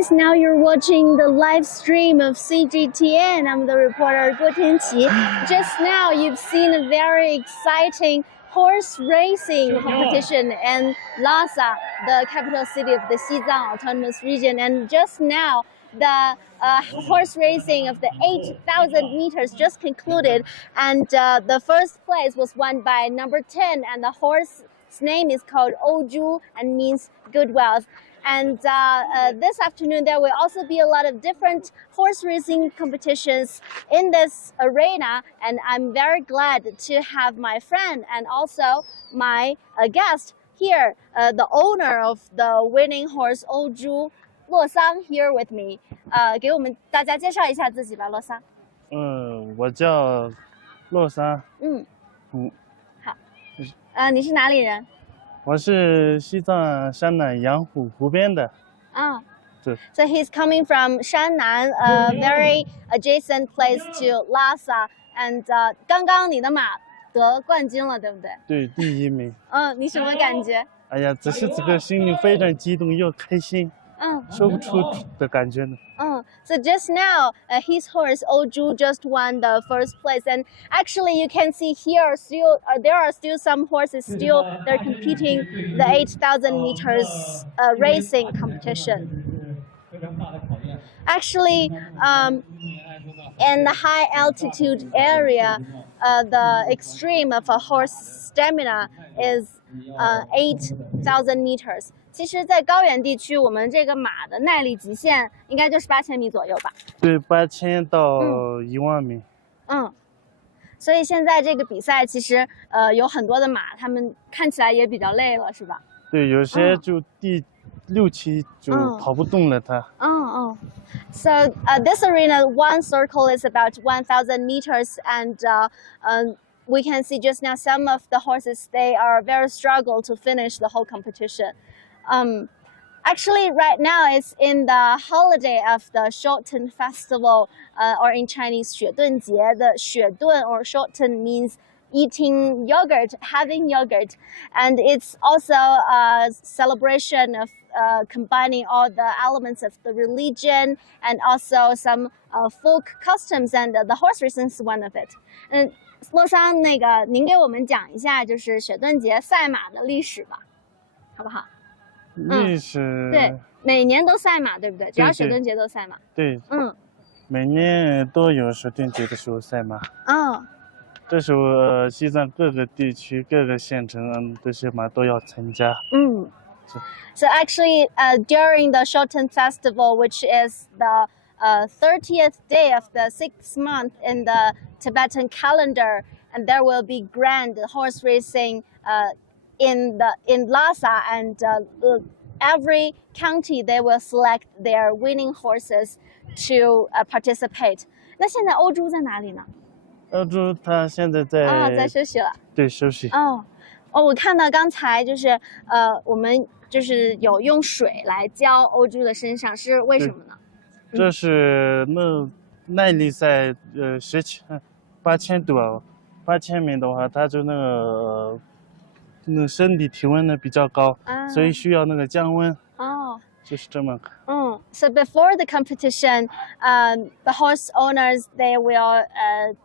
guys, now you're watching the live stream of CGTN. I'm the reporter Guo Tianqi. Just now you've seen a very exciting horse racing competition in Lhasa, the capital city of the Xizang autonomous region. And just now the horse racing of the 8,000 meters just concluded, and the first place was won by number 10, and the horse's name is called Oju and means good wealth. And this afternoon, there will also be a lot of different horse racing competitions in this arena. And I'm very glad to have my friend and also my guest here, the owner of the winning horse, Oju, 洛桑 here with me. 给我们大家介绍一下自己吧，洛桑。我叫洛桑。好。你是哪里人？ 我是西藏山南羊湖湖边的。对。So he's coming from Shannan, a very adjacent place to Lhasa, and 刚刚你的马得冠军了，对不对？对，第1名。你什么感觉？哎呀，这个心里非常激动又开心。说不出的感觉呢。So just now, his horse Oju just won the first place, and actually you can see here still there are still some horses they're competing the 8,000 meters racing competition. Actually, in the high altitude area, the extreme of a horse stamina is 8,000 meters. 其实，在高原地区，我们这个马的耐力极限应该就是8000米左右吧？对，8000到10000米。所以现在这个比赛其实有很多的马，他们看起来也比较累了，是吧？对，有些就第6期就跑不动了，它。So this arena, one circle is about 1,000 meters, and we can see just now some of the horses they are very struggle to finish the whole competition. Actually, right now it's in the holiday of the Shoton Festival, or in Chinese 雪顿节. The 雪顿 or Shoton means eating yogurt, having yogurt, and it's also a celebration of combining all the elements of the religion and also some folk customs, and the horse racing is one of it. 洛桑，那个您给我们讲一下就是雪顿节赛马的历史吧，好不好？历史对，每年都赛马，对不对？只要雪顿节都赛马。对，每年都有雪顿节的时候赛马。这时候西藏各个地区、各个县城这些马都要参加。So actually, during the Shoton Festival, which is the 30th day of the 6th month in the Tibetan calendar, and there will be grand horse racing in Lhasa, and every county they will select their winning horses to participate. 那现在欧洲在哪里呢？欧洲他现在在休息了。对，休息。我看到刚才就是我们就是有用水来浇欧洲的身上，是为什么呢？这是耐力赛8000多，8000米的话，它就那个身体体温呢比较高，所以需要那个降温。就是这么。So before the competition, the horse owners they will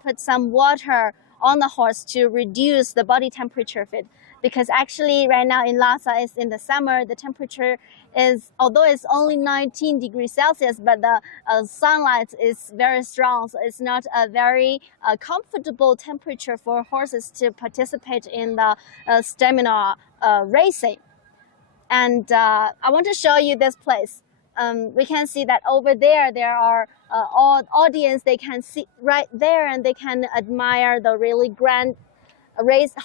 put some water on the horse to reduce the body temperature of it, because actually right now in Lhasa is in the summer, the temperature is, although it's only 19 degrees Celsius, but the sunlight is very strong, so it's not a very comfortable temperature for horses to participate in the stamina racing. And I want to show you this place. We can see that over there are all audience. They can see right there, and they can admire the really grand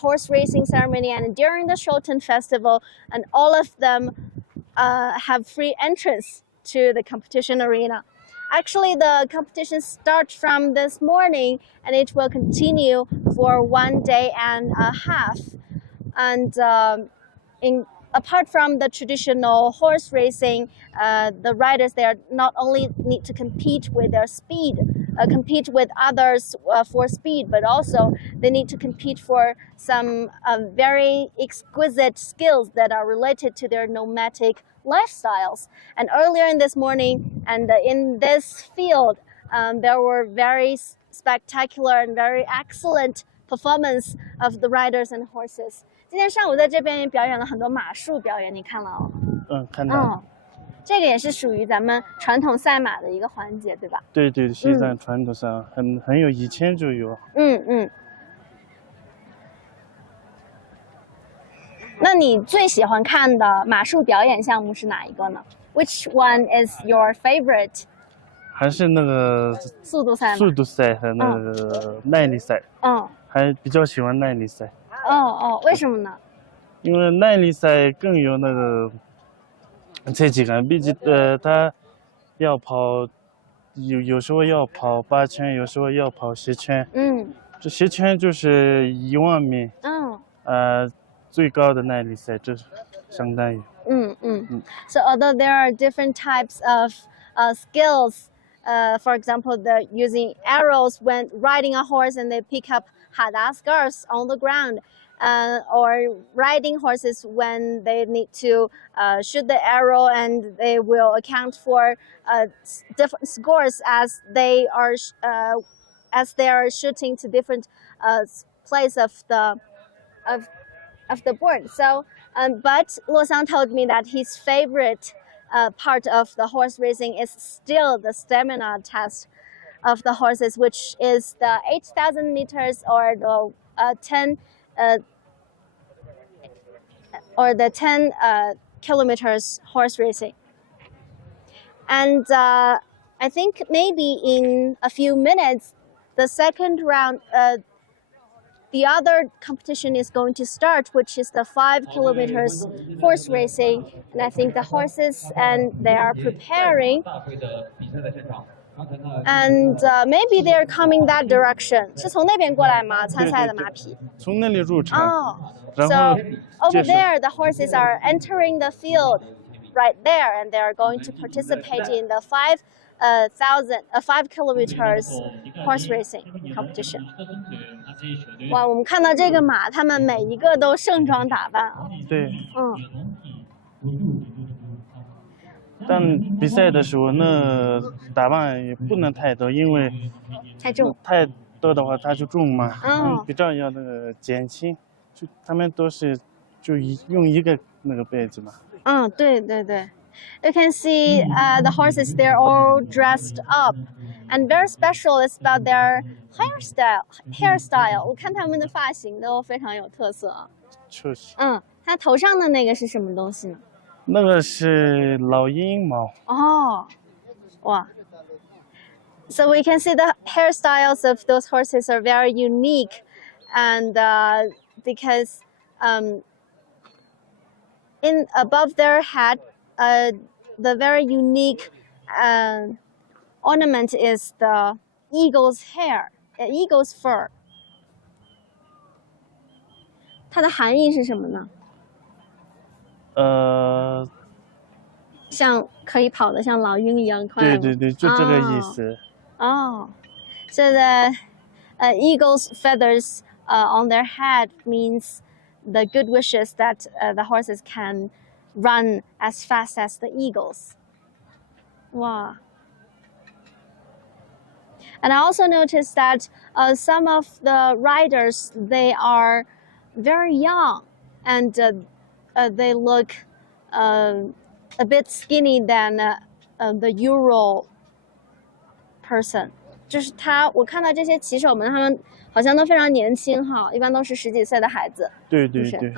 horse racing ceremony. And during the Shoton Festival, and all of them have free entrance to the competition arena. Actually, the competition starts from this morning, and it will continue for 1 day and a half. And apart from the traditional horse racing, the riders there not only need to compete with their speed, compete with others for speed, but also they need to compete for some very exquisite skills that are related to their nomadic lifestyles. And earlier in this morning, and in this field, there were very spectacular and very excellent performance of the riders and horses. 今天上午在这边也表演了很多马术表演，你看了哦？看到。这个也是属于咱们传统赛马的一个环节，对吧？对对，西藏传统上很有，以前就有。那你最喜欢看的马术表演项目是哪一个呢 ？Which one is your favorite？ 还是那个速度赛和那个耐力赛。还比较喜欢耐力赛。为什么呢？因为耐力赛更有那个刺激感，毕竟他要跑，有时候要跑8圈，有时候要跑10圈。这10圈就是10000米。最高的耐力赛，这相当于。So although there are different types of skills, for example, the using arrows when riding a horse and they pick up hadaskars on the ground, or riding horses when they need to shoot the arrow and they will account for different scores as they are shooting to different place of the board. So, but Luosang told me that his favorite part of the horse racing is still the stamina test of the horses, which is the 8,000 meters or the 10 kilometers horse racing. And I think maybe in a few minutes, the second round, the other competition is going to start, which is the 5 kilometers horse racing. And I think the horses and they are preparing. And maybe they're coming that direction. 是从那边过来吗？参赛的马匹。从那里入场。So over there, the horses are entering the field right there, and they are going to participate in the 5 kilometers horse racing competition. 哇，我们看到这个马，他们每一个都盛装打扮啊。对。但比赛的时候，那打扮也不能太多，因为太重，太多的话它就重嘛。比较要那个减轻，就他们都是就用一个那个被子嘛。对对对。You can see the horses, they're all dressed up. And very special is about their hairstyle. 我看他们的发型都非常有特色啊。确实。它头上的那个是什么东西呢？那个是老鹰毛。哇。So we can see the hairstyles of those horses are very unique, and because in above their head, the very unique ornament is the eagle's hair, eagle's fur. 它的含义是什么呢？像可以跑得像老鹰一样快。对对对，就这个意思。So the eagle's feathers on their head means the good wishes that the horses can run as fast as the eagles. Wow. And I also noticed that some of the riders, they are very young, and they look a bit skinny than the Euro person. 就是我看到这些骑手们，他们好像都非常年轻哈，一般都是10几岁的孩子。对对对。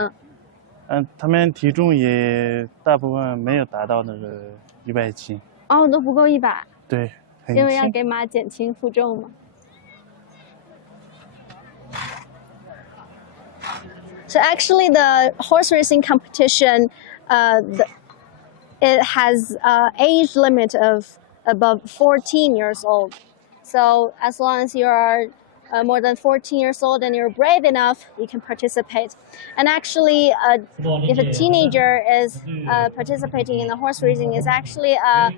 他们体重也大部分没有达到那个100斤。都不够100。对。因为要给马减轻负重嘛。So actually, the horse racing competition, it has age limit of above 14 years old. So as long as you are more than 14 years old and you're brave enough, you can participate. And actually, if a teenager is participating in the horse racing, is actually an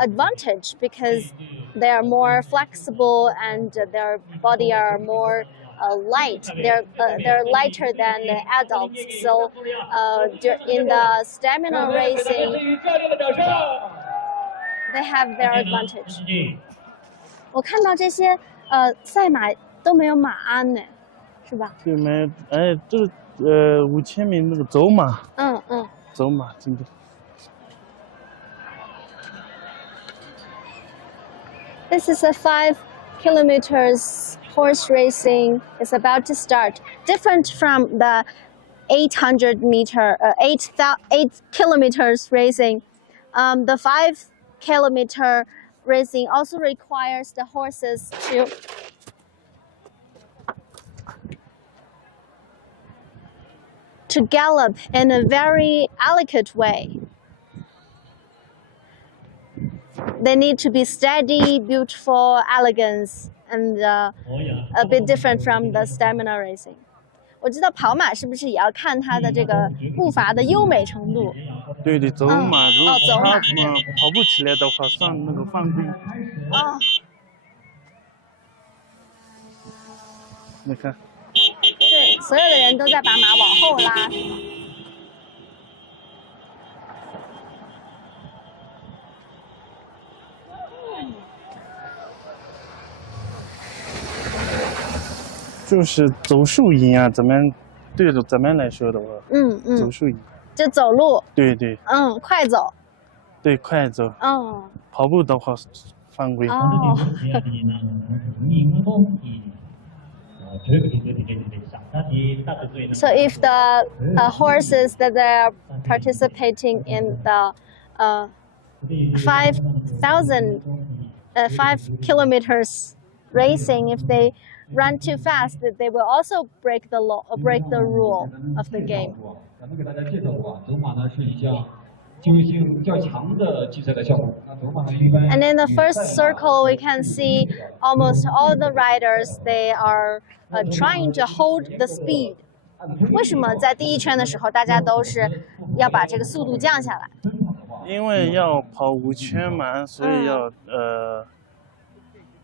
advantage because they are more flexible and their body are more light. They're lighter than the adults. So in the stamina racing, they have their advantage. 我看到这些赛马都没有马鞍呢，是吧？对，没，哎，这5000米那个走马。走马真的。This is a 5 kilometers horse racing. It's about to start. Different from the 8 kilometers racing. The 5 kilometer racing also requires the horses to gallop in a very elegant way. They need to be steady, beautiful, elegance, and a bit different from the stamina racing. 我知道跑马是不是也要看它的这个步伐的优美程度？对的，走马，如果它跑不起来的话，算那个犯规。哦。你看。对，所有的人都在把马往后拉。就是走树一样，咱们对着咱们来说的话，走树一样，就走路。对对。快走。对，快走。跑步的话犯规。哦。So if the horses that are participating in the 5 kilometers racing, if they run too fast, they will also break the law or break the rule of the game. And in the first circle, we can see almost all the riders, they are trying to hold the speed. 为什么在第一圈的时候，大家都是要把这个速度降下来？因为要跑5圈嘛，所以要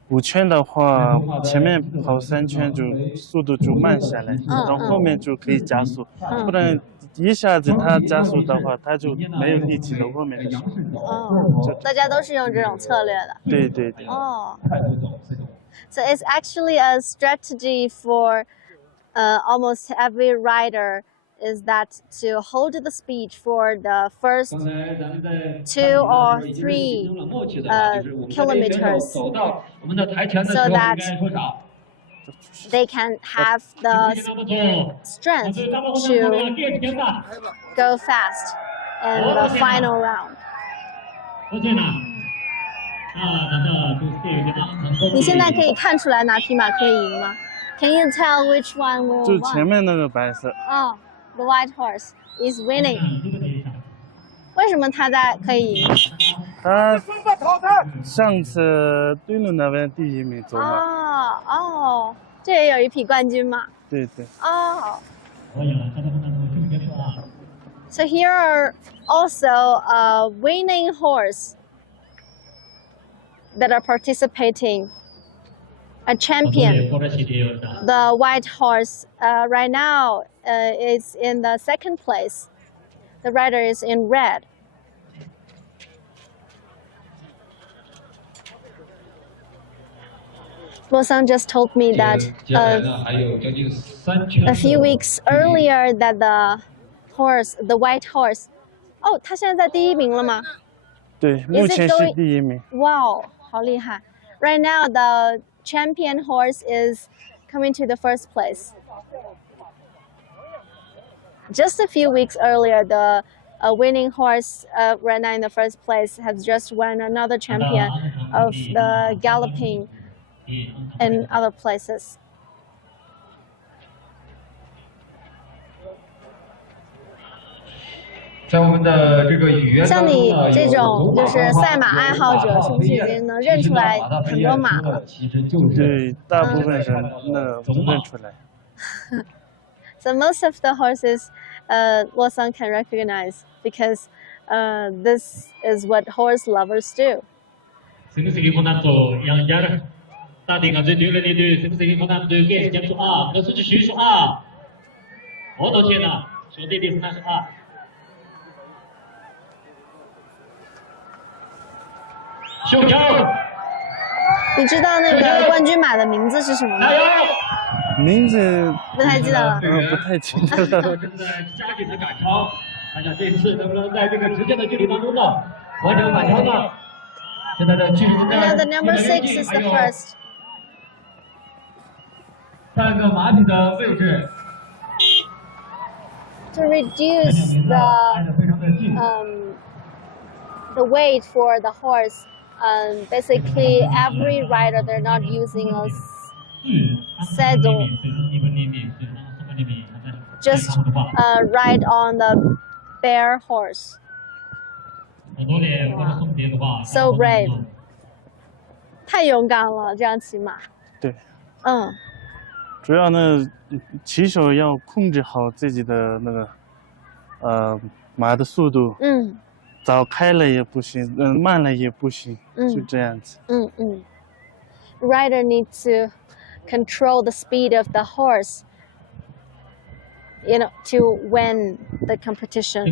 5圈的话，前面跑3圈就速度就慢下来，然后后面就可以加速，不然一下子它加速的话，它就没有力气到后面的时候。大家都是用这种策略的。对对对。So it's actually a strategy for almost every rider is that to hold the speed for the first 2 or 3 kilometers so that they can have the strength to go fast in the final round. 你现在可以看出来哪匹马可以赢吗？ Can you tell which one will win? 就前面那个白色。The white horse is winning. 为什么它可以赢？他上次对路那边第1名走马。这也有一匹冠军马。对对。So here are also a winning horse that are participating. A champion. The white horse right now is in the 2nd place. The rider is in red. Luosang just told me that a few weeks earlier that the white horse, 他现在在第1名了吗？对，目前是第1名。Wow, 好厉害！ Right now the champion horse is coming to the 1st place. Just a few weeks earlier, the winning horse right now in the 1st place has just won another champion of the galloping in other places. 在我们的这个语言像你这种就是赛马爱好者，是不是已经能认出来很多马了？对，大部分人能认出来。So most of the horses, Luosang can recognize because this is what horse lovers do. 생생히 고난도 양자를 따디가 저들이 생생히 고난도 게 점수 아 너수지 쉬수 아 어떠시나 쇼디디 스나스 아 쇼경 你知道那个冠军马的名字是什么吗？加油！名字不太记得了。不太清楚了。正在加紧的赶超，看看这次能不能在这个直线的距离当中呢完成反超呢？现在的距离正 I 在 know the number 6 is the first. 半个马匹的位置。 To reduce the weight for the horse, basically every rider they're not using a saddle, just ride on the bare horse. So brave. 太勇敢了，这样骑马。对。嗯。主要呢，骑手要控制好自己的那个马的速度。嗯。早开了也不行，慢了也不行，就这样子。Rider needs to control the speed of the horse, you know, to win the competition.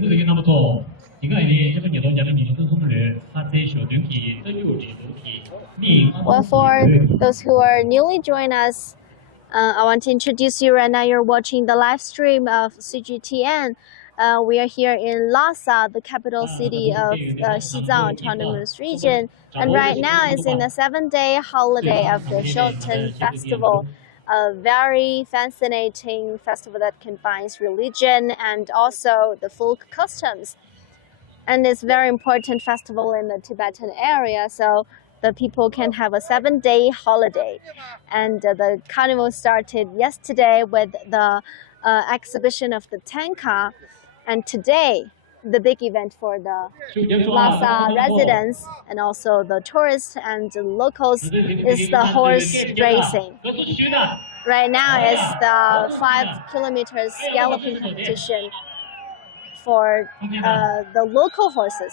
Well, for those who are newly joining us, I want to introduce you right now. You're watching the live stream of CGTN. We are here in Lhasa, the capital city of Xizang Autonomous Region. And right now it's in the 7-day holiday of the Shoton Festival, a very fascinating festival that combines religion and also the folk customs. And it's a very important festival in the Tibetan area, so the people can have a 7-day holiday. And the carnival started yesterday with the exhibition of the Tianqi. And today, the big event for the Lhasa residents and also the tourists and the locals is the horse racing. Right now is the 5 kilometers galloping competition for the local horses.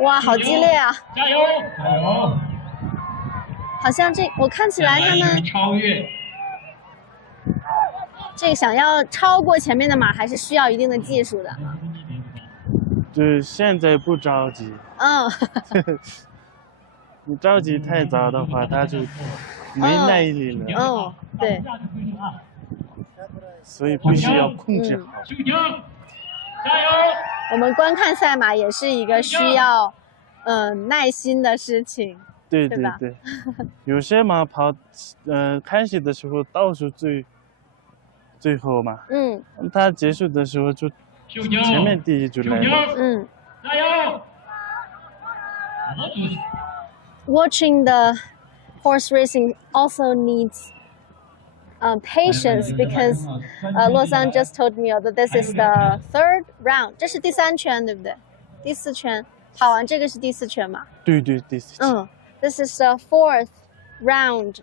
哇，好激烈啊！加油！加油！好像我看起来他们这个想要超过前面的马，还是需要一定的技术的。对，现在不着急。你着急太早的话，他就没耐力了。对。所以必须要控制好。加油！我们观看赛马也是一个需要耐心的事情。对对对，有些马跑开始的时候倒数最后嘛，它结束的时候就前面第一就来了。加油！Watching the horse racing also needs patience because Luosang just told me that this is the 3rd round. 这是第3圈，对不对？第4圈跑完这个是第4圈嘛？对对，第4圈。This is the 4th round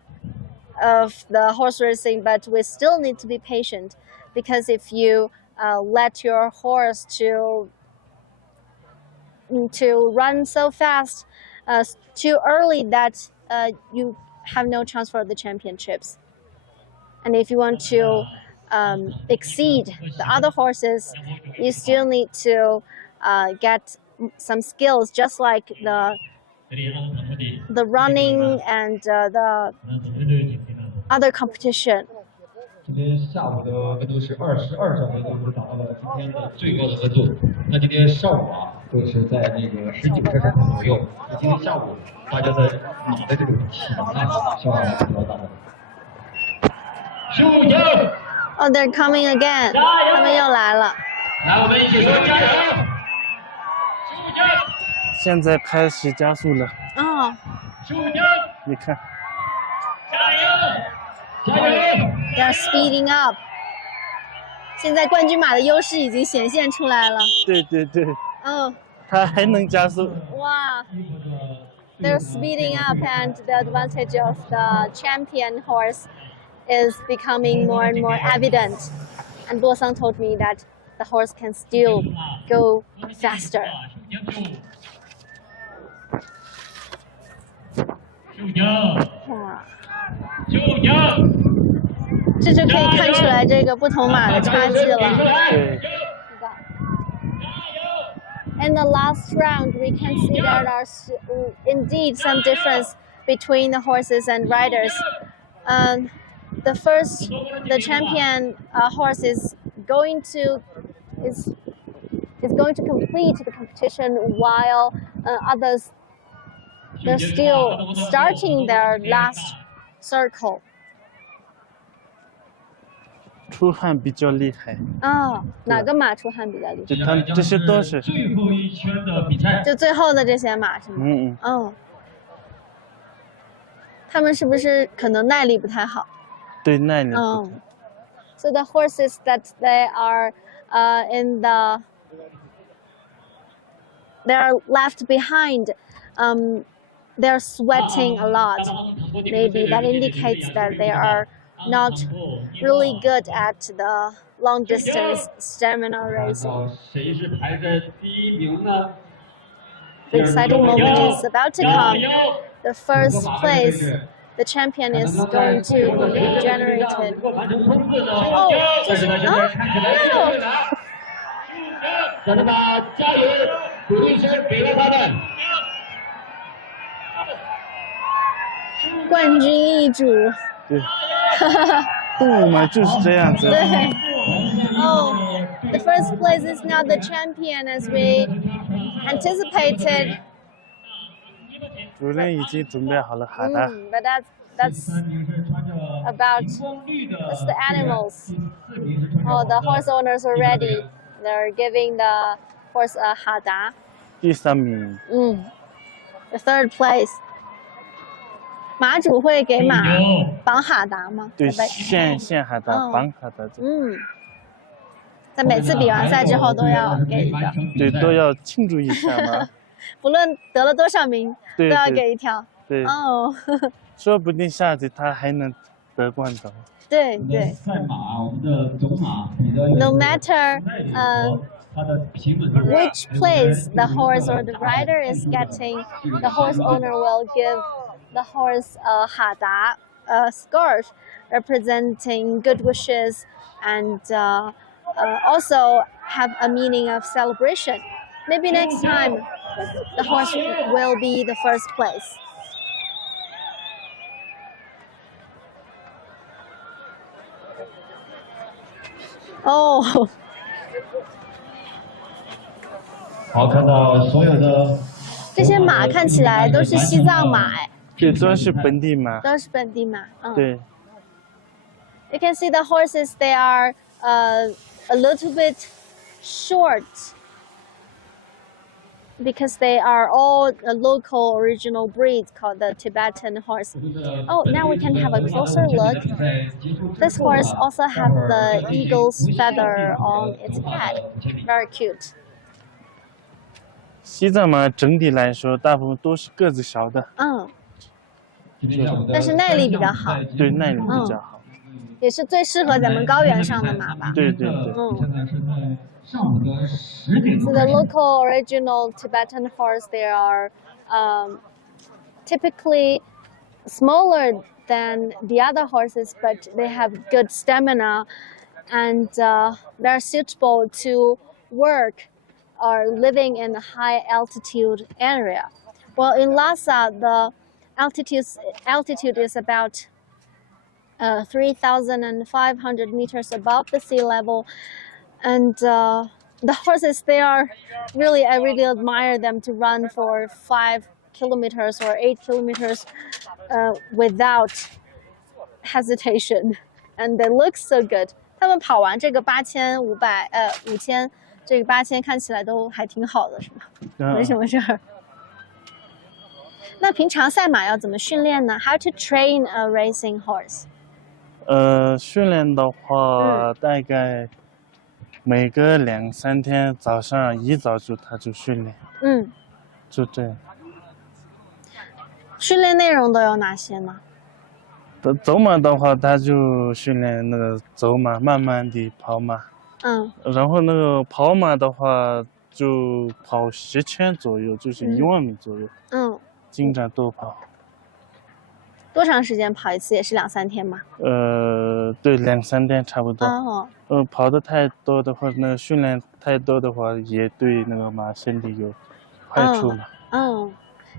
of the horse racing, but we still need to be patient because if you let your horse to run so fast too early, that you have no chance for the championships. And if you want to exceed the other horses, you still need to get some skills, just like the running and the other competition. 今天下午的温度是22摄氏度，达到了今天的最高的温度。那今天上午啊，都是在那个19摄氏度左右。那今天下午大家的马的这种体能啊，消耗比较大的。15球！ Oh, they're coming again. 他们又来了。来，我们一起说加油！15球！现在开始加速了。15球！你看。加油！加油！ They're speeding up. 现在冠军马的优势已经显现出来了。对对对。它还能加速。哇 ！They're speeding up, and the advantage of the champion horse is becoming more and more evident. And Luosang told me that the horse can still go faster. 哇，就将。这就可以看出来这个不同马的差距了。对。In the last round, we can see there are indeed some difference between the horses and riders. The champion horse is going to complete the competition, while others they're still starting their last circle. 出汗比较厉害。哪个马出汗比较厉害？就他这些都是。最后一圈的比赛。就最后的这些马是吗？他们是不是可能耐力不太好？对，耐力。So the horses that they are they are left behind. They're sweating a lot. Maybe that indicates that they are not really good at the long distance stamina racing. The exciting moment is about to come. The first place, the champion is going to be generated. Oh, no! 冠军易主。对。动物嘛就是这样子。对。The first place is now the champion as we anticipated. 主任已经准备好了哈达。But that's the animals. The horse owners are ready. They're giving the horse a hada. 第3名。The third place. 马主会给马绑哈达吗？对，献哈达，绑哈达。在每次比完赛之后都要给一个。对，都要庆祝一下嘛。不论得了多少名，都要给一条。对。说不定下次他还能得冠军。对对。赛马，我们的种马。No matter which place the horse or the rider is getting, the horse owner will give the horse a hada, a scarf representing good wishes, and also have a meaning of celebration. Maybe next time the horse will be the first place. Oh. 好，看到所有的这些马看起来都是西藏马哎。对，都是本地马。都是本地马。对。You can see the horses. They are a little bit short because they are all a local original breed called the Tibetan horse. Oh, now we can have a closer look. This horse also has the eagle's feather on its head. Very cute. 西藏马整体来说，大部分都是个子小的。但是耐力比较好。对，耐力比较好。也是最适合咱们高原上的马吧。对对对。So the local original Tibetan horse, they are typically smaller than the other horses, but they have good stamina, and they're suitable to work or living in a high altitude area. Well, in Lhasa, the altitude is about 3,500 meters above the sea level, and the horses, I really admire them to run for 5 kilometers or 8 kilometers without hesitation, and they look so good. 他们跑完这个5000这个8000看起来都还挺好的，是吧？没什么事儿。那平常赛马要怎么训练呢 ？How to train a racing horse？ 训练的话，大概每隔2、3天早上一早他就训练。就这样。训练内容都有哪些呢？走马的话，他就训练那个走马，慢慢地跑马。然后那个跑马的话，就跑10圈左右，就是1万米左右。经常多跑。多长时间跑一次？也是2-3天吗？对，2-3天差不多。哦。跑得太多的话，那个训练太多的话，也对那个马身体有坏处嘛。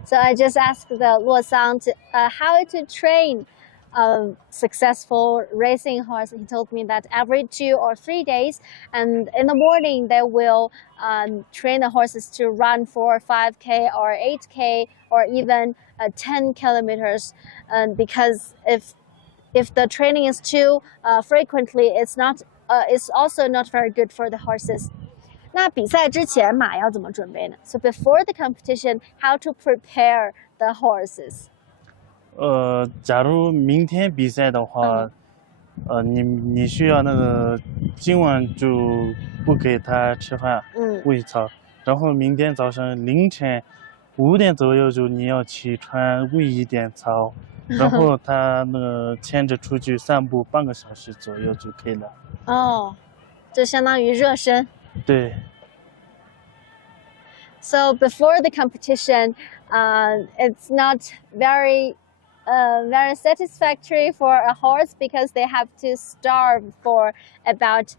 So I just asked the Luosang how to train a successful racing horse. He told me that every 2 or 3 days, and in the morning they will train the horses to run for 5K or 8K or even 10 kilometers. Because if the training is too frequently, it's also not very good for the horses. 那比赛之前马要怎么准备呢？ So before the competition, how to prepare the horses? 假如明天比赛的话，你需要那个今晚就不给它吃饭，喂草，然后明天早上凌晨5点左右就你要起床喂一点草，然后它那个牵着出去散步半个小时左右就可以了。哦，就相当于热身。对。So before the competition, it's not very satisfactory for a horse because they have to starve for about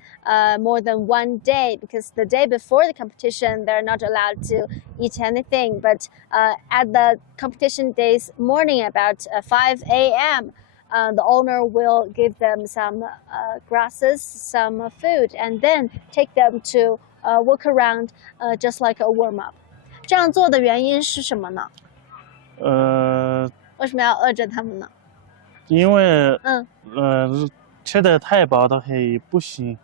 more than 1 day, because the day before the competition they're not allowed to eat anything, but at the competition day's morning about 5 a.m. The owner will give them some grasses, some food, and then take them to walk around just like a warm-up. 这样做的原因是什么呢？为什么要饿着他们呢？因为吃的太饱的话不行。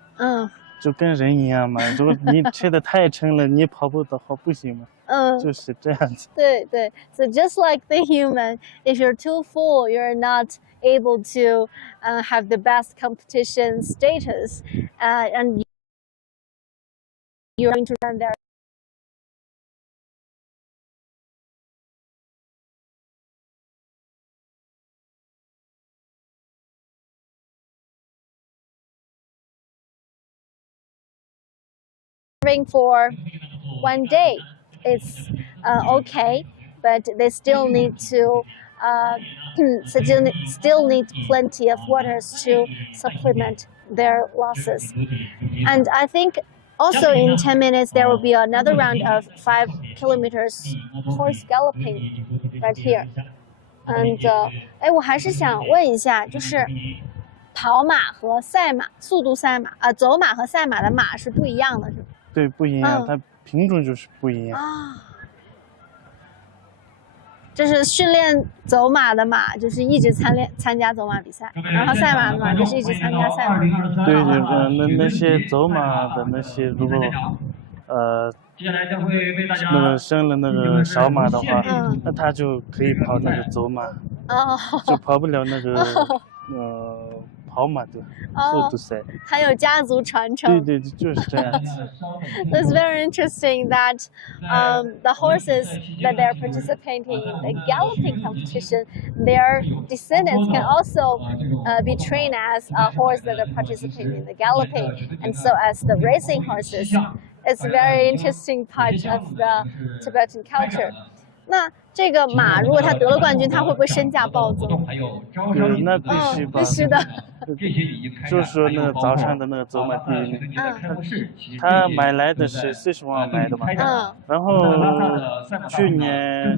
就跟人一样嘛，如果你吃的太撑了，你跑步的话不行嘛。就是这样子。对对 ，So just like the human, if you're too full, you're not able to have the best competition status, and you're going to run there. For 1 day, it's okay, but they still need to still need plenty of waters to supplement their losses. And I think also in 10 minutes there will be another round of 5 kilometers horse galloping right here. And 我还是想问一下，就是跑马和赛马、速度赛马走马和赛马的马是不一样的，是吗？对，不一样，它品种就是不一样。就是训练走马的马，就是一直参加走马比赛，然后赛马的马就是一直参加赛马。对，那些走马的那些，如果那个生了那个小马的话，那他就可以跑那个走马，就跑不了那个跑马的速度赛。还有家族传承。对，就是这样子。It's very interesting that the horses that they're participating in the galloping competition, their descendants can also be trained as a horse that are participating in the galloping, and so as the racing horses. It's a very interesting part of the Tibetan culture. 那这个马如果他得了冠军，他会不会身价暴增？那必须吧。必须的。就是说那个早上的那个走马第一名，他买来的是40万买的嘛。然后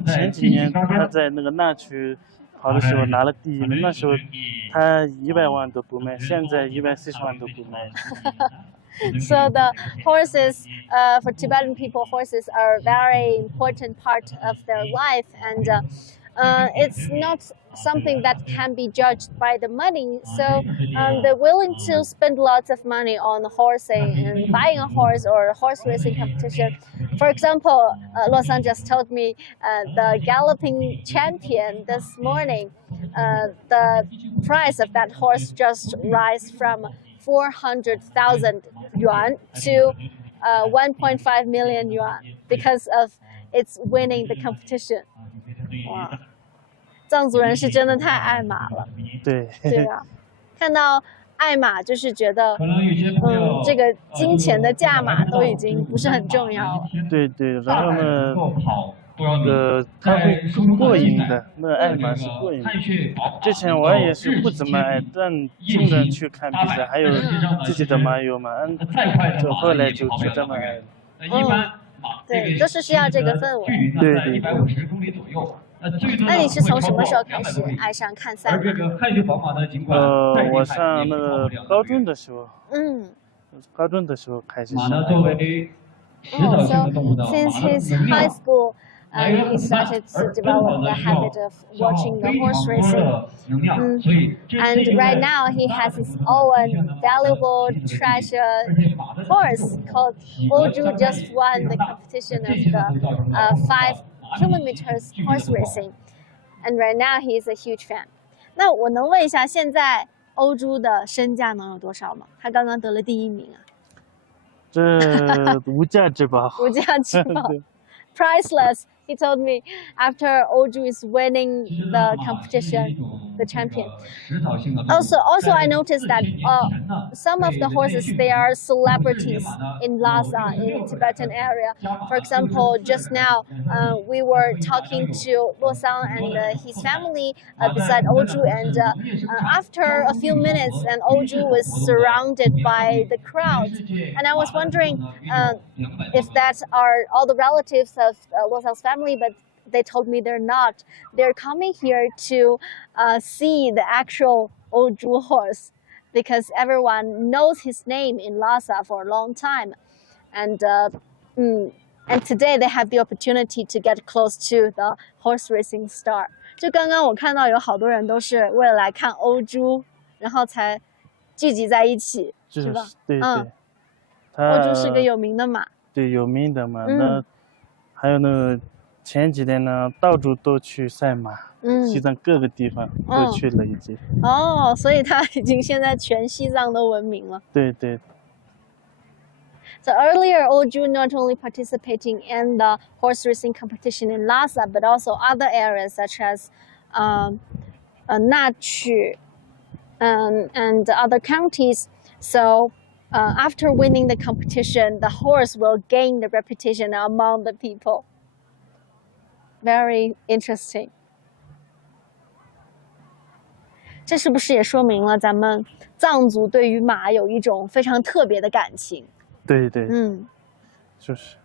前几年他在那个那区跑的时候拿了第1名，那时候他100万都不卖，现在140万都不卖。So the horses, for Tibetan people, horses are a very important part of their life, and it's not something that can be judged by the money. So they're willing to spend lots of money on horsing and buying a horse or a horse racing competition. For example, Luosang just told me the galloping champion this morning, the price of that horse just rise from 400,000 yuan to 1.5 million yuan because of its winning the competition. 哇，藏族人是真的太爱马了。对啊，看到爱马就是觉得，这个金钱的价码都已经不是很重要了。对，然后呢，不知道你它会在书中过的记载瘾的，那爱马仕过瘾的。汗血宝马之前我也是不怎么爱，但经常去看比赛，还有自己的马有马，就后来就这么爱了。一般马对，都是需要这个氛围。距离呢在150公里左右。那你是从什么时候开始爱上看赛马？而这个汗血宝马呢，尽管我上那个高中的时候，高中的时候开始。马呢作为食草性的动物呢， since his high school, he started to develop the habit of watching the horse racing. And right now he has his own valuable treasure horse called Oju, just won the competition of the 5 kilometers horse racing. And right now he is a huge fan. 那我能问一下，现在欧猪的身价能有多少吗？他刚刚得了第1名啊。这无价之宝。无价之宝。Priceless. He told me after Oju is winning the competition, the champion. Also, I noticed that some of the horses, they are celebrities in Lhasa, in the Tibetan area. For example, just now we were talking to Lhasa and his family beside Oju, and after a few minutes, and Oju was surrounded by the crowd, and I was wondering if that are all the relatives of Lhasa's family, but they told me they're not. They're coming here to see the actual Oju horse because everyone knows his name in Lhasa for a long time. And today they have the opportunity to get close to the horse racing star. 就刚刚我看到有好多人都是为了来看欧猪，然后才聚集在一起，是吧？对对。欧猪是个有名的马。对，有名的马。那还有那个前几天呢，到处都去赛马，西藏各个地方都去了已经。所以他已经现在全西藏都闻名了。对对。So earlier, Oju not only participating in the horse racing competition in Lhasa, but also other areas such as Nachu and other counties. So after winning the competition, the horse will gain the reputation among the people. Very interesting. 这是不是也说明了咱们藏族对于马有一种非常特别的感情？对对，就是。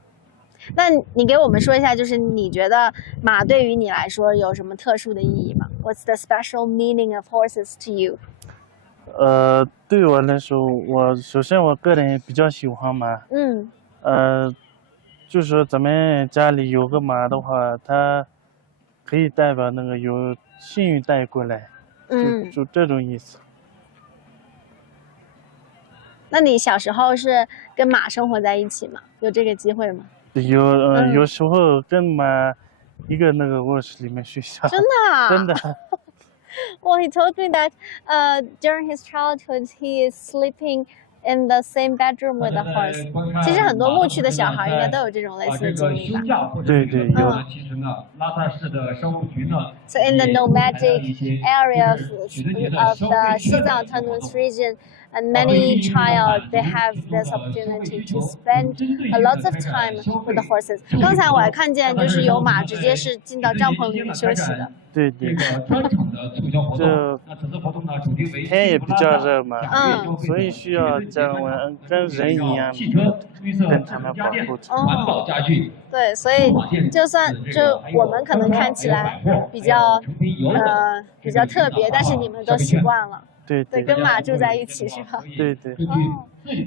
那你给我们说一下，就是你觉得马对于你来说有什么特殊的意义吗？ What's the special meaning of horses to you? 对我来说，首先我个人也比较喜欢马。就是说咱们家里有个马的话，它可以代表那个有幸运带过来，就这种意思。那你小时候是跟马生活在一起吗？有这个机会吗？有时候跟马一个那个卧室里面睡觉。真的啊？真的。Well, he told me that during his childhood, he is sleeping in the same bedroom with a horse. 其实很多牧区的小孩应该都有这种类似的经历吧？对对，有。其实呢，拉萨市的商务局呢 So in the nomadic area of the Xizang autonomous region, and many child they have this opportunity to spend a lot of time with the horses. 刚才我还看见就是有马直接是进到帐篷里面休息的。对对。这天也比较热嘛，所以需要这样跟人一样，跟他们保护着。对，所以就算我们可能看起来比较特别，但是你们都习惯了。对，跟马住在一起是吧？对对。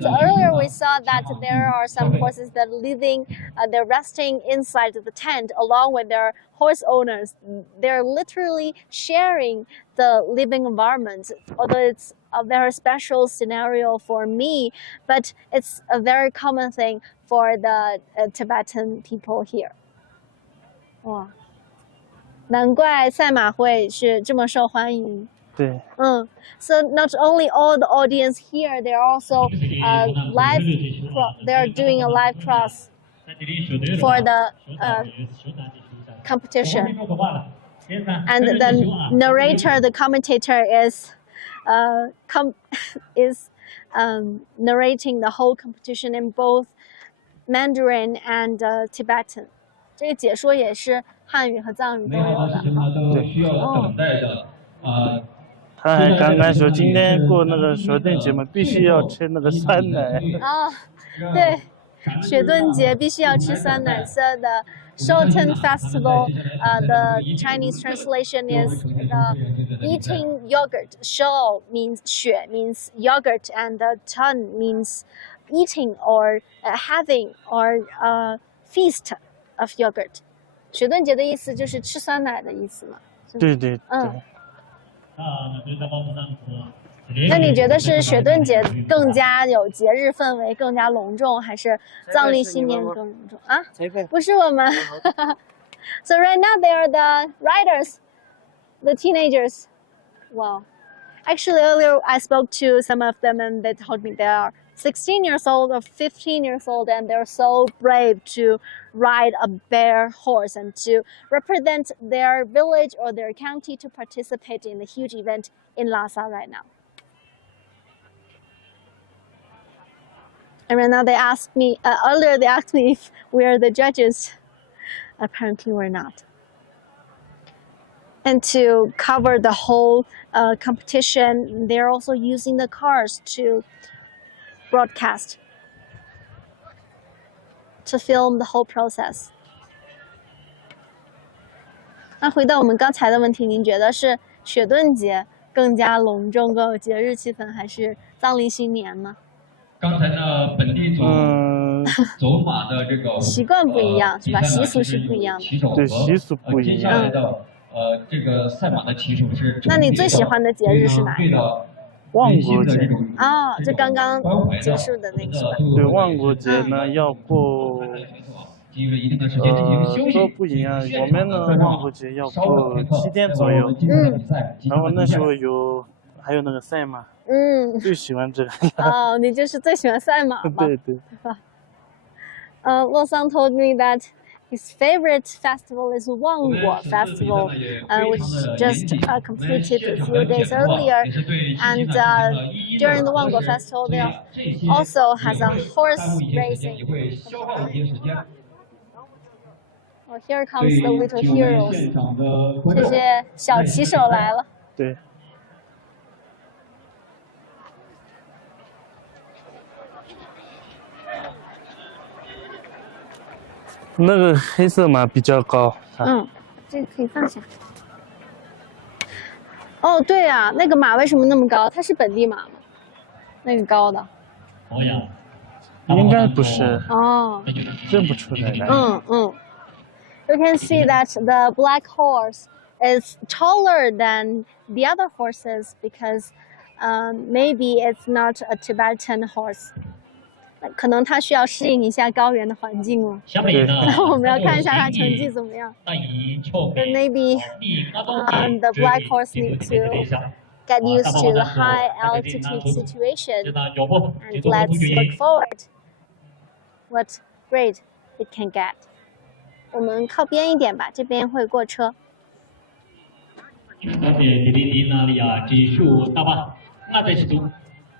So earlier we saw that there are some horses that they're resting inside the tent along with their horse owners. They're literally sharing the living environment. Although it's a very special scenario for me, but it's a very common thing for the Tibetan people here. 哇，难怪赛马会是这么受欢迎。对。So not only all the audience here, they're also they're doing a live cross for the competition. And the narrator, the commentator is narrating the whole competition in both Mandarin and Tibetan. 这个解说也是汉语和藏语都有的。都需要等待着他还刚刚说今天过那个雪顿节嘛，必须要吃那个酸奶。啊，对，雪顿节必须要吃酸奶。So the Shoton Festival, the Chinese translation is the eating yogurt. Shou means 雪 means yogurt, and the ton means eating or having or feast of yogurt. 雪顿节的意思就是吃酸奶的意思嘛。对对对。那你觉得是雪顿节更加有节日氛围，更加隆重，还是藏历新年更隆重啊？不是我们。So right now they are the riders, the teenagers. Wow. Actually, earlier I spoke to some of them and they told me they are 16 years old or 15 years old and they're so brave to ride a bare horse and to represent their village or their county to participate in the huge event in Lhasa right now. And right now they asked me, earlier they asked me if we are the judges. Apparently we're not. And to cover the whole competition, they're also using the cars to broadcast, to film the whole process. 那回到我们刚才的问题，您觉得是雪顿节更加隆重、更有节日气氛，还是藏历新年呢？刚才呢，本地走马的这个习惯不一样，是吧？习俗是不一样的。对，习俗不一样。这个赛马的骑手是。那你最喜欢的节日是哪一个？万国节。啊，就刚刚结束的那个是吧？对，万国节呢要过。都不一样，我们呢万国节要过7天左右。然后那时候还有那个赛马。最喜欢这个。哦，你就是最喜欢赛马吗？对对。Lhasa told me that his favorite festival is Wangguo Festival, which just completed a few days earlier. And during the Wangguo Festival, there also has a horse racing. Oh, here comes the little heroes. 这些小骑手来了。对。那个黑色马比较高。这个可以放下。哦，对啊，那个马为什么那么高？它是本地马吗？那个高的。应该不是。哦。认不出来。You can see that the black horse is taller than the other horses because maybe it's not a Tibetan horse. 可能它需要适应一下高原的环境了。然后我们要看一下它成绩怎么样。But maybe the black horse needs to get used to the high altitude situation. And let's look forward what grade it can get. 我们靠边一点吧，这边会过车。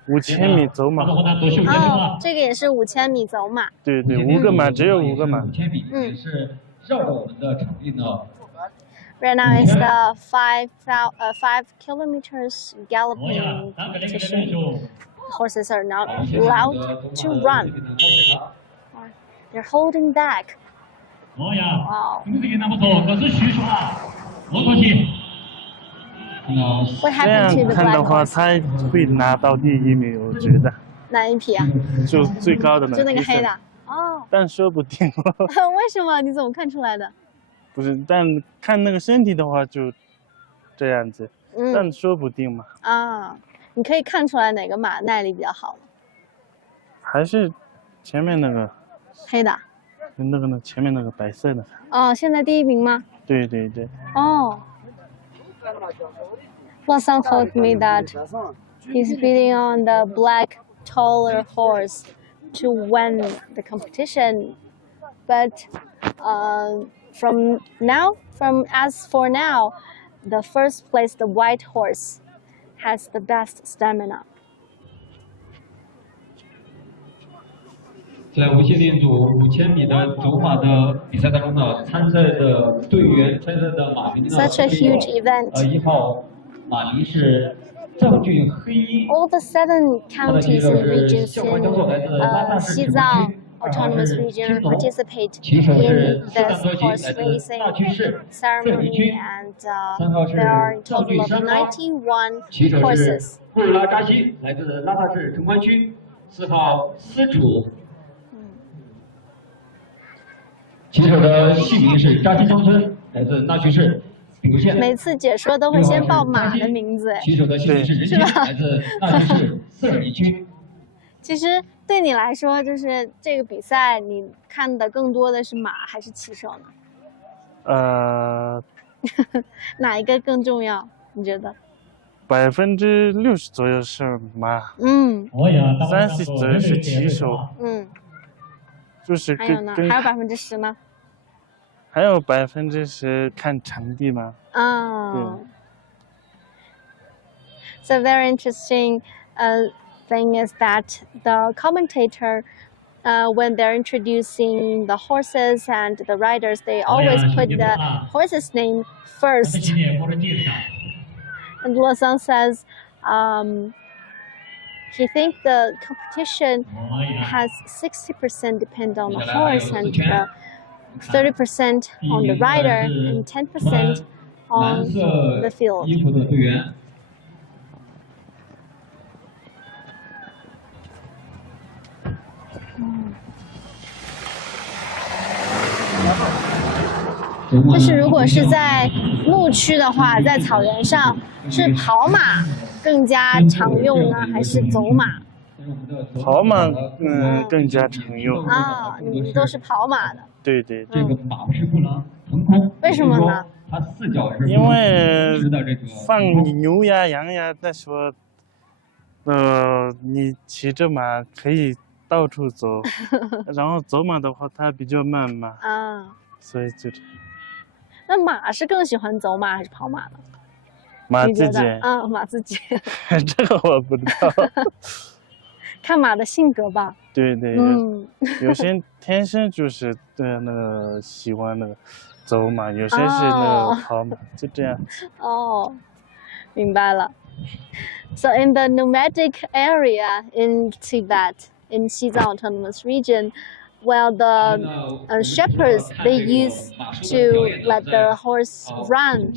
5000米走马。哦，这个也是5000米走马。对对，5个马，只有5个马。是绕着我们的场地呢。Right now is the 5 kilometers galloping competition. Horses are not allowed to run. They're holding back. Wow. What 这样 happened to the 看的 black 话， horse? 他会拿到第1名，我觉得。哪一匹啊？就最高的那个。就那个黑的。哦。但说不定。为什么？你怎么看出来的？不是，但看那个身体的话就这样子。但说不定嘛。啊，你可以看出来哪个马耐力比较好？还是前面那个。黑的。那个前面那个白色的。哦，现在第1名吗？对对对。哦。Lhasa told me that he's beating on the black, taller horse to win the competition. But as for now, the first place, the white horse, has the best stamina. 在无限定组5000米的走马的比赛当中呢，参赛的队员、参赛的马名呢，such a huge event. 1号马名是藏郡黑鹰， All the 7 它的 counties 旗手 and 是 regions 校官教授，来自拉萨 in 市城 Xizang 区。 autonomous region participate 旗手 in 是 this 斯坦多吉， horse 来自 racing 大区市自尔 ceremony, 尼区。 and 3号是 there are a 藏 total 郡 of 山花， 91旗手是 horses. 布尔拉扎西，来自拉萨市城关区。4号司主，旗手的姓名是扎西乡村，来自大区市比如县。每次解说都会先报马的名字，旗手的姓名是任清，来自大区市斯尔尼区。其实对你来说，就是这个比赛，你看的更多的是马还是骑手呢？哪一个更重要？你觉得60%左右是马，30%左右是骑手。就是还有呢？还有10%呢？还有10%看场地嘛。So very interesting thing is that the commentator, when they're introducing the horses and the riders, they always put the horse's name first. And Lhasa says he thinks the competition has 60% depend on the horse and 30% on the rider and 10% on the field. 就是如果是在牧区的话，在草原上是跑马更加常用呢，还是走马？跑马更加常用。你们都是跑马的。对。这个马是不能腾空。为什么呢？它4脚是因为放牛呀、羊呀，那时候，你骑着马可以到处走，然后走马的话它比较慢嘛。所以就这样。那马是更喜欢走马还是跑马呢？马自己。马自己。这个我不知道。看马的性格吧。对。有些天生就是那个喜欢那个走马，有些是那个跑马，就这样。明白了。So in the nomadic area in Tibet, in Xizang Autonomous Region, well, the shepherds, they used to let the horse run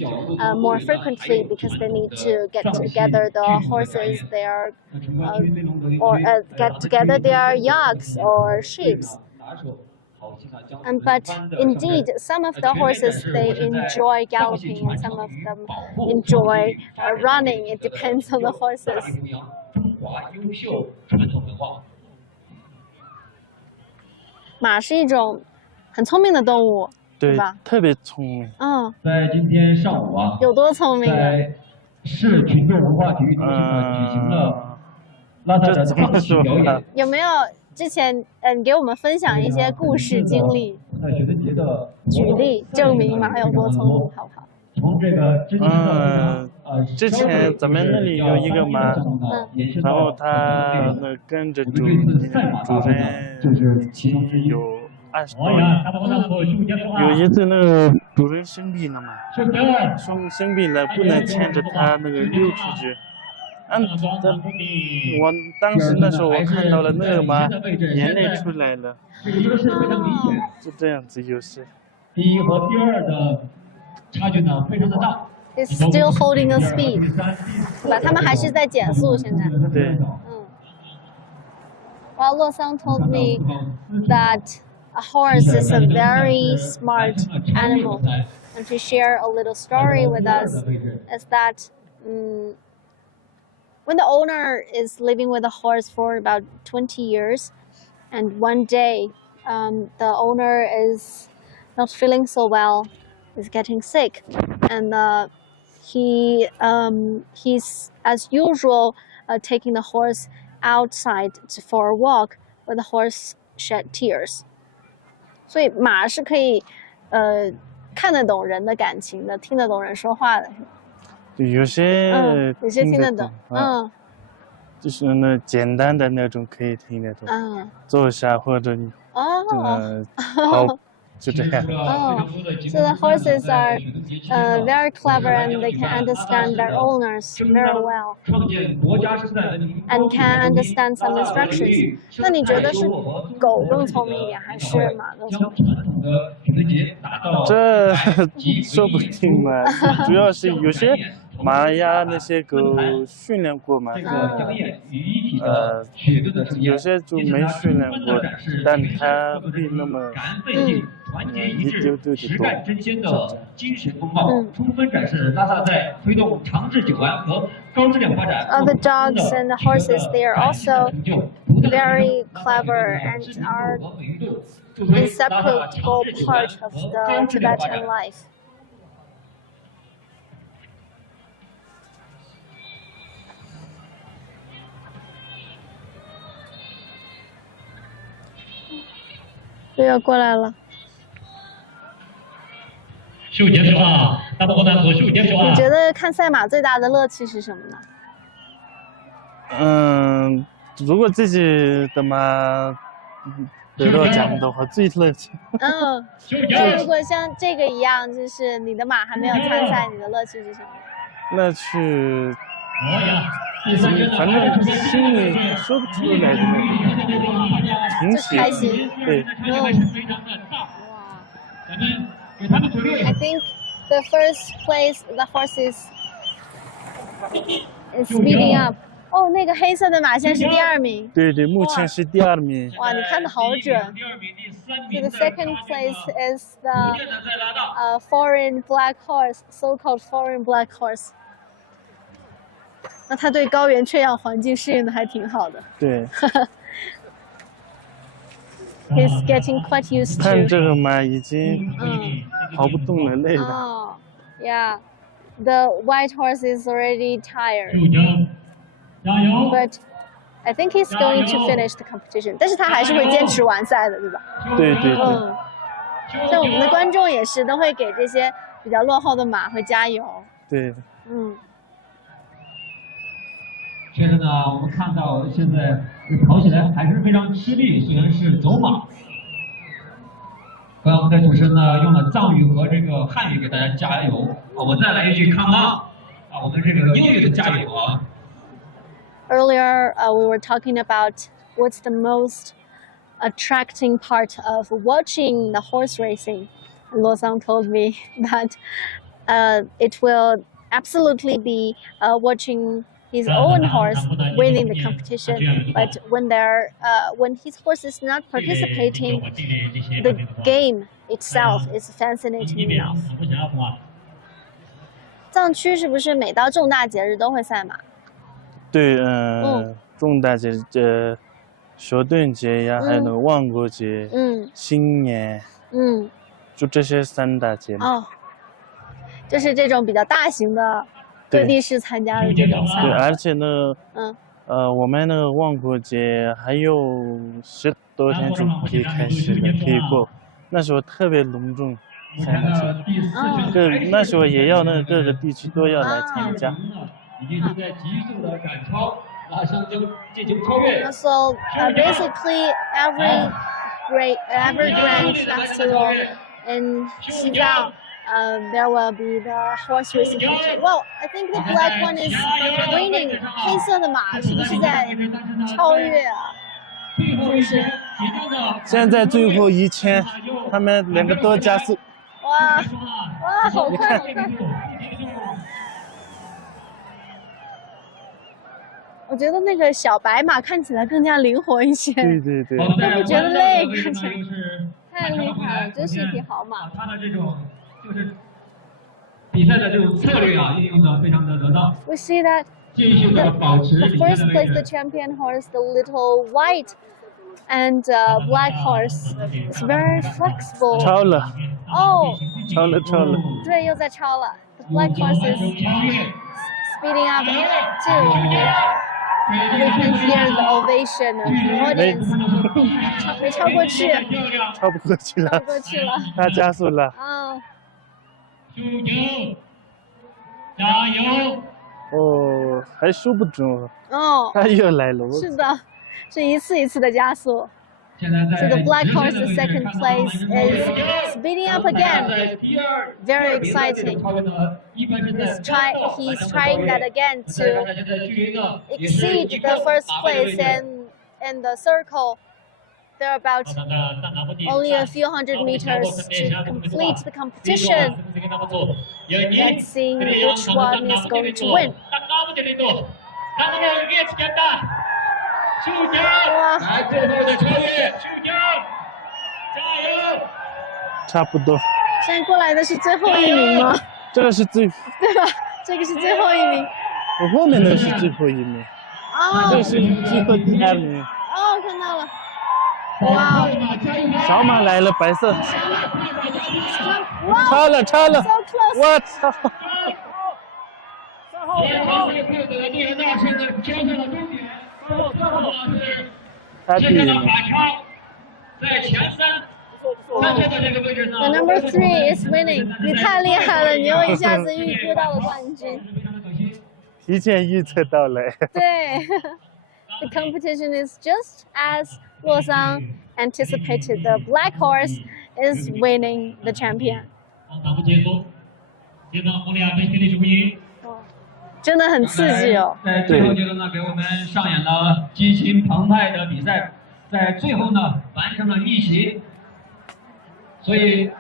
more frequently because they need to get together the horses, or get together their yaks or sheep. But indeed, some of the horses, they enjoy galloping and some of them enjoy running. It depends on the horses. 马是一种很聪明的动物，对吧？特别聪明。在今天上午有多聪明？在市群众文化体育中心举行了拉萨的藏戏表演。有没有之前你给我们分享一些故事经历？举例证明马有多聪明，好不好？从这个之前咱们那里有一个马，然后它跟着主人骑有20多年。有一次那个主人生病了嘛，生病了不能牵着它那个溜出去。我当时那时候我看到了那个马眼泪出来了，就这样子有时。第1和第2的差距呢非常的大。It's still holding a speed， 对吧？他们还是在减速现在。对。Well, Lhasa told me that a horse is a very smart animal, and to share a little story with us is that when the owner is living with a horse for about 20 years, and one day the owner is not feeling so well, is getting sick, and he's as usual taking the horse outside for a walk, but the horse shed tears. 所以马是可以看得懂人的感情的，听得懂人说话的，是吗？有些听得懂。就是那简单的那种可以听得懂，坐下或者你跑，就这样。So the horses are very clever and they can understand their owners very well and can understand some instructions. 那你觉得是狗更聪明一点，还是马更聪明？这说不定嘛，主要是有些马呀那些狗训练过嘛，有些就没训练过，但它会那么一丢丢就懂。The dogs and the horses, they are also very clever and are inseparable part of the Tibetan life. 又要过来了。秀结束啊！大部分男子秀结束啊！你觉得看赛马最大的乐趣是什么呢？如果自己的马得到奖的话，最乐趣。那如果像这个一样，就是你的马还没有参赛，你的乐趣是什么？乐趣。反正心里说不出来的那种，挺喜欢，开心。对。I think the first place the horses is speeding up. 哦，那个黑色的马现在是第2名。对对，目前是第2名。哇，你看的好准。So the second place is the foreign black horse, so-called foreign black horse. 那他对高原缺氧环境适应的还挺好的。对。He's getting quite used to. 看这个马已经跑不动了，累了。哦 Yeah, the white horse is already tired. But I think he's going to finish the competition. 但是他还是会坚持完赛的，对吧？对对对。像我们的观众也是，都会给这些比较落后的马会加油。对。确实呢，我们看到现在跑起来还是非常吃力，虽然是走马。刚刚我们的主持人呢用了藏语和这个汉语给大家加油。我们再来一句 "Come on" 啊，我们这个英语的加油啊。Earlier, we were talking about what's the most attracting part of watching the horse racing. And Lhasa told me that it will absolutely be watching his own horse winning the competition, but when his horse is not participating, the game itself is fascinating enough. 藏区是不是每到重大节日都会赛马？对，重大节日，学顿节呀，还有那个万国节，新年，就这些3大节嘛。就是这种比较大型的。各地市参加的这种赛。对，而且呢，我们那个万国节还有10多天就可以开始了，可以过。那时候特别隆重，那时候也要那各个地区都要来参加。已经是在急速的赶超，马上就进行超越。So basically every grand festival in Xizang. There will be the horse racing competition. Well, I think the black one is winning. 黑色的马是不是在超越啊？就是。现在最后1000，他们2个都加速。哇，好快好快！我觉得那个小白马看起来更加灵活一些。对对对。都不觉得累，看起来太厉害了，真是一匹好马。他的这种。就是比赛的这种策略啊，运用的非常的得当。We see that the first place, the champion horse, the little white and black horse, is very flexible. 超了。哦。超了。对，又在超了。The black horse is speeding up too. We can hear the ovation of the audience. 没超过去。超不过去了。超过去了。他加速了。加油！哦，还说不准，哦，他又来了。是的，是一次一次的加速。So the black horse's second place is speeding up again. Very exciting. He's trying that again to exceed the first place and the circle. They're about only a few hundred meters to complete the competition. Let's see which one is going to win. 哇，来，最后的超越，加油！差不多。现在过来的是最后一名吗？这个是最，对吧？这个是最后一名。我后面的是最后一名。哦。这是最后第2名。哦，看到了。哇哦！小马来了，白色。哇！差了，差了！ So close！ 我操！他第一名。The number 3 is winning。你太厉害了，你又一下子预估到了冠军。提前预测到了。对。The competition is just as Lhasa anticipated. The black horse is winning the champion. 真的很刺激哦！在最后阶段呢，给我们上演了激情澎湃的比赛，在最后呢完成了逆袭。所以，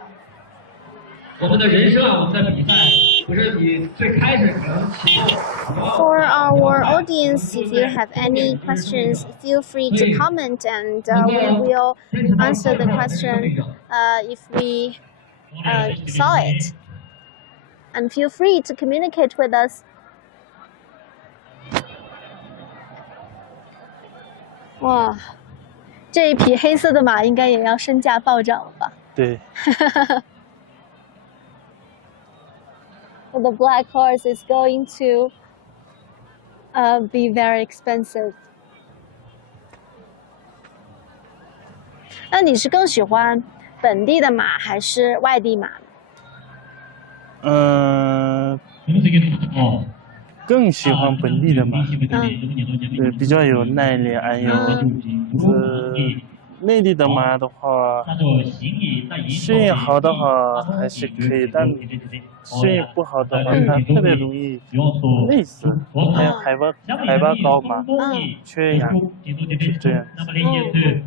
我们的人生啊，我们的比赛不是你最开始可能起。For our audience, if you have any questions, feel free to comment, and we will answer the question if we saw it. And feel free to communicate with us. 哇，这一匹黑色的马应该也要身价暴涨了吧？对。Well, the black horse is going to be very expensive. 那你是更喜欢本地的马还是外地马？更喜欢本地的马。对，比较有耐力，还有内地的马的话，适应好的话还是可以，但适应不好的话，它特别容易累死。还有海拔高嘛，缺氧，是这样。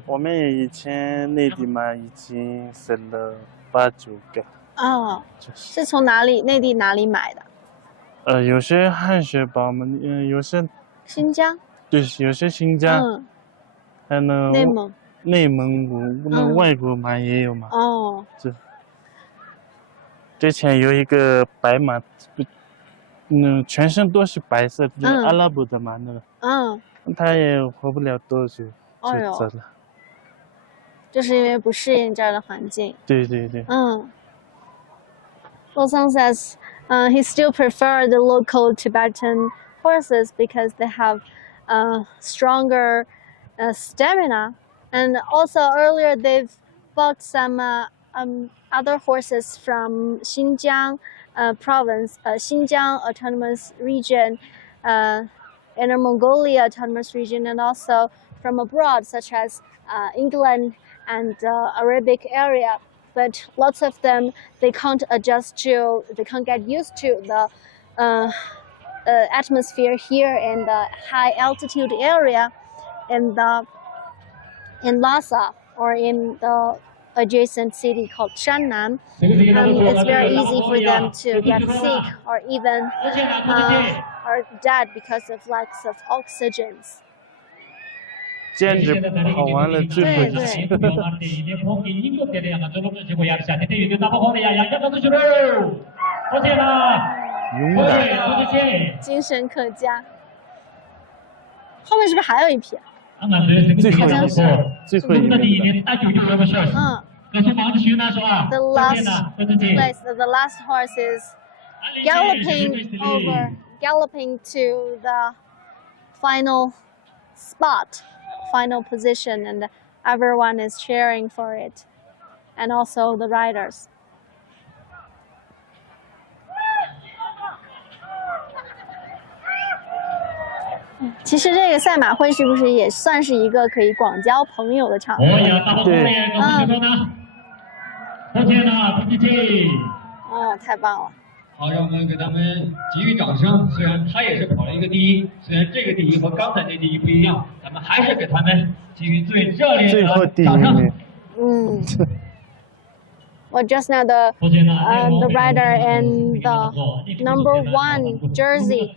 我们以前内地马已经生了8、9个。哦，是从内地哪里买的？有些汗血宝嘛，有些新疆。对，有些新疆，还有内蒙古，那外国马也有嘛。哦。之前有一个白马，全身都是白色，就是阿拉伯的马那个。它也活不了多久就走了。就是因为不适应这儿的环境。对对对。Lhasa says he still prefer the local Tibetan horses because they have stronger stamina, and also earlier they've bought some other horses from Xinjiang province, Xinjiang Autonomous Region, Inner Mongolia Autonomous Region, and also from abroad, such as England and Arabic area. But lots of them, they can't get used to the atmosphere here in the high altitude area in Lhasa or in the adjacent city called Shannan. It's very easy for them to get sick or even are dead because of lacks of oxygen. 兼职跑完了之后，勇敢，精神可嘉。后面是不是还有一匹？好像是最后一名。The last horse is galloping to the final spot. Final position, and everyone is cheering for it, and also the riders. 其实这个赛马会是不是也算是一个可以广交朋友的场合？对。哦，太棒了！好，让我们给他们给予掌声。虽然他也是跑了一个第一，虽然这个第一和刚才那第一不一样，咱们还是给他们给予最热烈的掌声。Well, just now the rider in the #1 jersey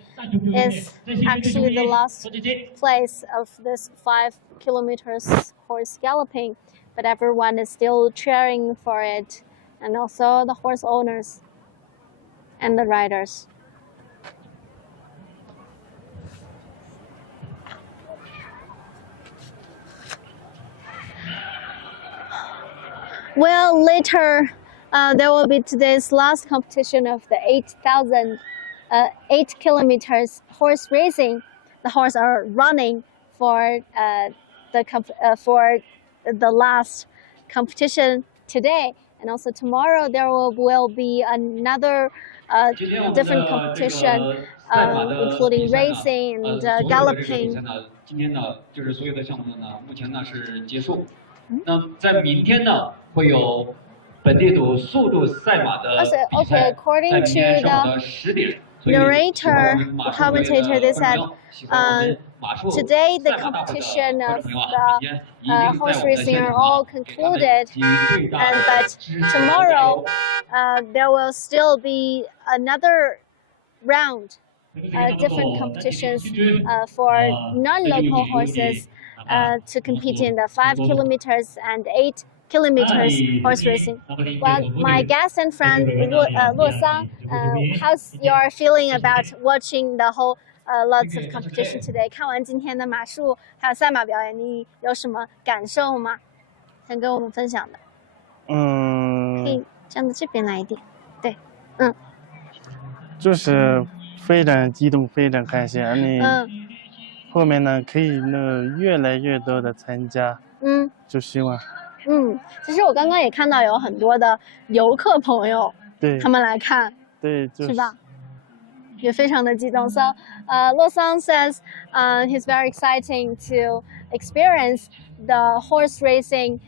is actually the last place of this 5 kilometers horse galloping, but everyone is still cheering for it, and also the horse owners and the riders. Well, later there will be today's last competition of the 8 kilometers horse racing. The horses are running for the last competition today, and also tomorrow there will be another different competition, including racing and galloping. 今天呢，就是所有的项目呢，目前呢是结束。那在明天呢，会有本地组速度赛马的比赛，在明天上午的10点。Narrator, commentator, they said today the competition of the horse racing are all concluded, but tomorrow there will still be another round, different competitions for non-local horses to compete in the 5 kilometers and 8 kilometers horse racing. Well, my guest and friend Luosang, how's your feeling about watching the whole lots of competition today? 看完今天的马术还有赛马表演，你有什么感受吗？想跟我们分享的？可以站到这边来一点。对，就是非常激动，非常开心。后面呢可以越来越多的参加。就希望。其实我刚刚也看到有很多的游客朋友，对，他们来看，对，是吧？也非常的激动。So, Luosang says he's very exciting to experience the horse racing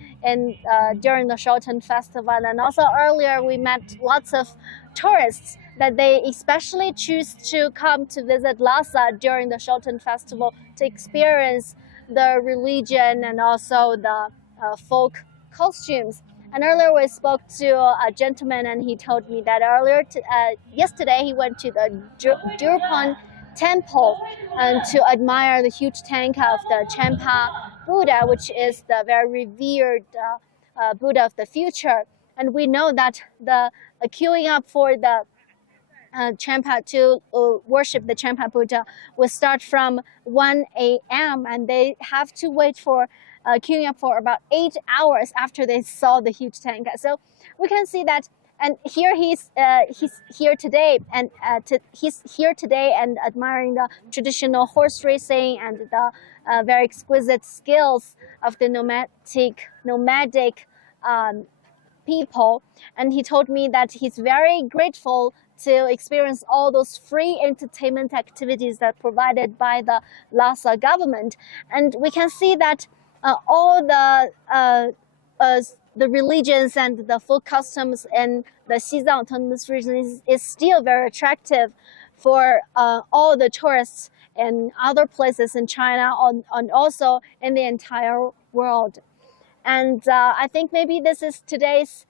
during the Shoton Festival, and also earlier we met lots of tourists that they especially choose to come to visit Lhasa during the Shoton Festival to experience the religion and also the folk costumes. And earlier we spoke to a gentleman, and he told me that yesterday he went to the Durpan temple to admire the huge tank of the Champa Buddha, which is the very revered Buddha of the future. And we know that the queuing up for the Champa to worship the Champa Buddha will start from 1 a.m. and they have to wait for queuing up for about 8 hours after they saw the huge tank. So we can see that, and here he's here today, and he's here today and admiring the traditional horse racing and the very exquisite skills of the nomadic people. And he told me that he's very grateful to experience all those free entertainment activities that are provided by the Lhasa government. And we can see that all the religions and the folk customs in the Xizang autonomous region is still very attractive for all the tourists in other places in China and also in the entire world. And I think maybe this is today's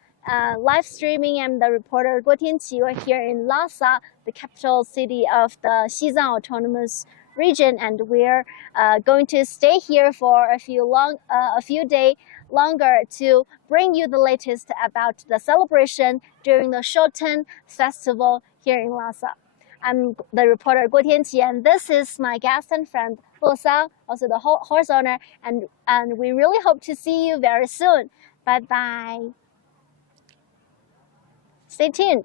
live streaming. I'm the reporter Guo Tianqi. We're here in Lhasa, the capital city of the Xizang autonomous region, and we're going to stay here for a few days longer to bring you the latest about the celebration during the Shoton Festival here in Lhasa. I'm the reporter Guo Tianqi, and this is my guest and friend Luosang, also the horse owner, and we really hope to see you very soon. Bye bye. Stay tuned.